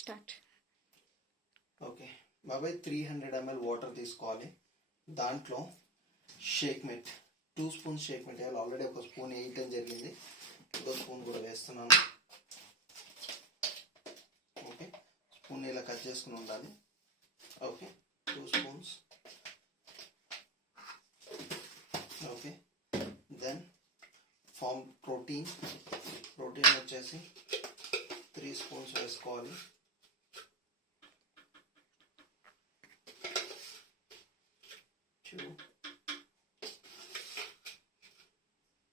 Start. Okay బాబాయ్ 300 ml water తీసుకోవాలి. దాంట్లో షేక్ మెట్ 2 స్పూన్స్ షేక్ మెట్ వేయాలి. ఆల్రెడీ ఒక స్పూన్ వేయటం జరిగింది, ఇంకో స్పూన్ కూడా వేస్తున్నాను. ఓకే, స్పూన్ ఇలా కట్ చేసుకుని ఉండాలి. Okay, 2 spoons. Okay, then protein వచ్చేసి 3 స్పూన్స్ వేసుకోవాలి.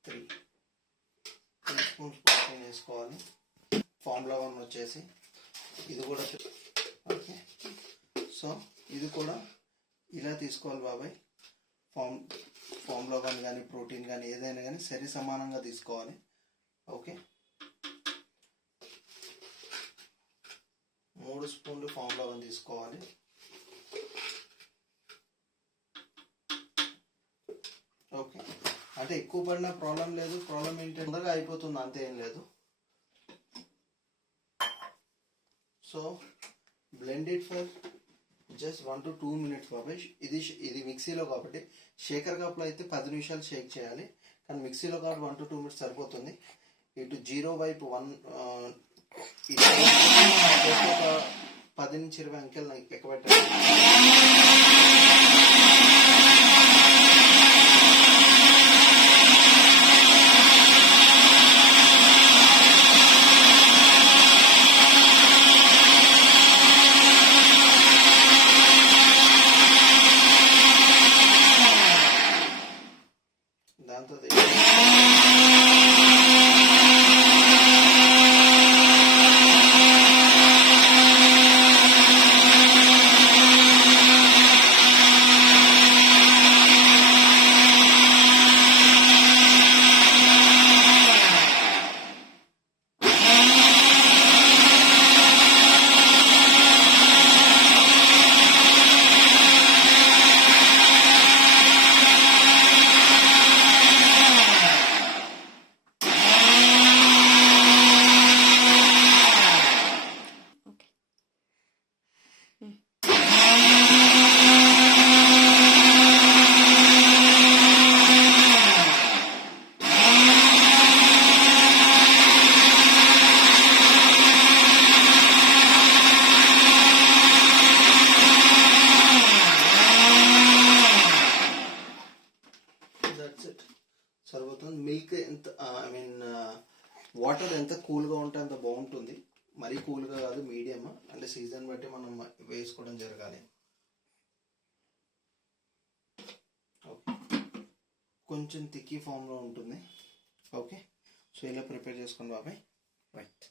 త్రీ స్పూన్స్ ప్రోటీన్ వేసుకోవాలి. ఫార్ములా 1 వచ్చేసి ఇది కూడా. ఓకే, సో ఇది కూడా ఇలా తీసుకోవాలి బాబాయ్. ఫార్ములా 1 కానీ ప్రోటీన్ కానీ ఏదైనా కానీ సరి సమానంగా తీసుకోవాలి. ఓకే, 3 స్పూన్లు ఫార్ములా 1 తీసుకోవాలి. ఓకే, అంటే ఎక్కువ పడినా ప్రాబ్లం లేదు. ప్రాబ్లం ఏంటంటే తొందరగా అయిపోతుంది, అంతే ఏం లేదు. So blend it for just 1 to 2 minutes బాబాయ్. ఇది మిక్సీలో కాబట్టి, షేకర్ కప్లో అయితే 10 నిమిషాలు షేక్ చేయాలి, కానీ మిక్సీలో కాబట్టి 1 to 2 minutes సరిపోతుంది. ఇటు 0 వైపు 1 ఇటు ఒక 10 నుంచి 20 అంకెలు ఎక్కబెట్టాలి. దాంతో సరిపోతుంది. మిల్క్ ఎంత వాటర్ ఎంత కూల్గా ఉంటే అంత బాగుంటుంది. మరీ కూల్గా కాదు, మీడియం. అంటే సీజన్ బట్టి మనం వేసుకోవడం జరగాలి. కొంచెం థిక్కీ ఫామ్లో ఉంటుంది. ఓకే, సో ఇలా ప్రిపేర్ చేసుకోండి బాబాయ్. రైట్.